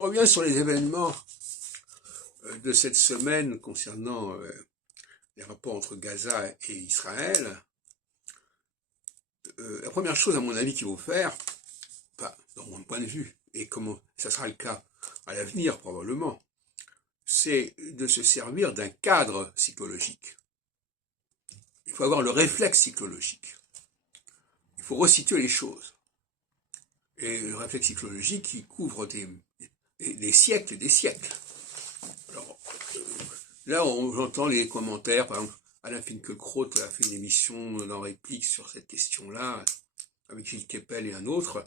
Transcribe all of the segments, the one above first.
On revient sur les événements de cette semaine concernant les rapports entre Gaza et Israël. La première chose, à mon avis, qu'il faut faire, enfin, dans mon point de vue, et comment ça sera le cas à l'avenir probablement, c'est de se servir d'un cadre psychologique. Il faut avoir le réflexe psychologique. Il faut resituer les choses. Et le réflexe psychologique, il couvre des siècles et des siècles. Alors, là, j'entends les commentaires, par exemple, Alain Finkielkraut a fait une émission dans Réplique sur cette question-là, avec Gilles Kepel et un autre.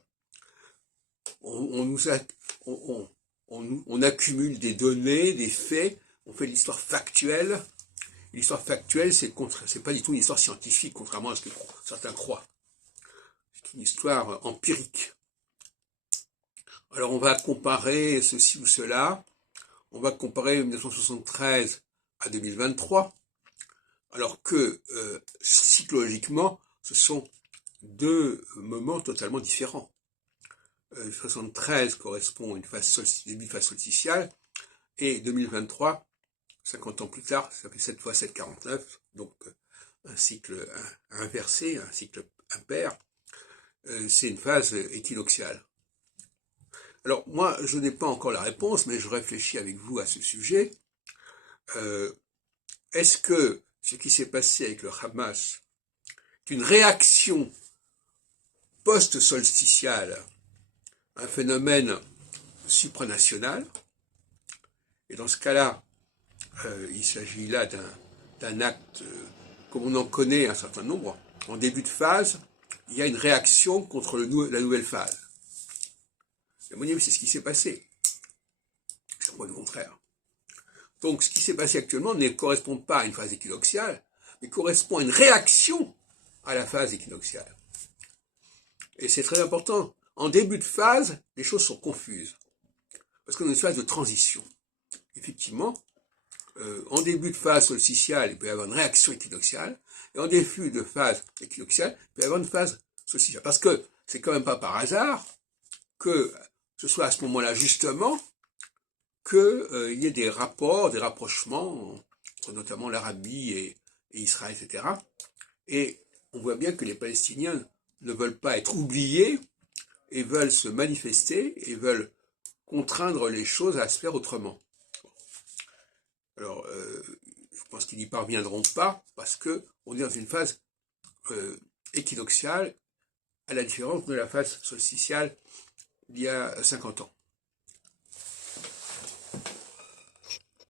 On accumule des données, des faits, on fait de l'histoire factuelle. L'histoire factuelle, c'est pas du tout une histoire scientifique, contrairement à ce que certains croient. C'est une histoire empirique. Alors on va comparer ceci ou cela. On va comparer 1973 à 2023, alors que psychologiquement, ce sont deux moments totalement différents. 73 correspond à une début de phase solsticiale, et 2023, 50 ans plus tard, ça fait 7 fois 7,49, donc un cycle inversé, un cycle impair, c'est une phase équinoxiale. Alors moi, je n'ai pas encore la réponse, mais je réfléchis avec vous à ce sujet. Est-ce que ce qui s'est passé avec le Hamas est une réaction post-solsticiale, un phénomène supranational? Et dans ce cas-là, il s'agit là d'un acte, comme on en connaît un certain nombre. En début de phase, il y a une réaction contre la nouvelle phase. Et à mon avis, c'est ce qui s'est passé. C'est pas le contraire. Donc, ce qui s'est passé actuellement ne correspond pas à une phase équinoxiale, mais correspond à une réaction à la phase équinoxiale. Et c'est très important. En début de phase, les choses sont confuses. Parce qu'on est dans une phase de transition. Effectivement, en début de phase solsticiale, il peut y avoir une réaction équinoxiale. Et en début de phase équinoxiale, il peut y avoir une phase solsticiale. Parce que c'est quand même pas par hasard que ce soit à ce moment-là, justement, qu'il y ait des rapports, des rapprochements entre notamment l'Arabie et Israël, etc. Et on voit bien que les Palestiniens ne veulent pas être oubliés et veulent se manifester et veulent contraindre les choses à se faire autrement. Alors, je pense qu'ils n'y parviendront pas parce qu'on est dans une phase équinoxiale à la différence de la phase solsticiale d'il y a 50 ans.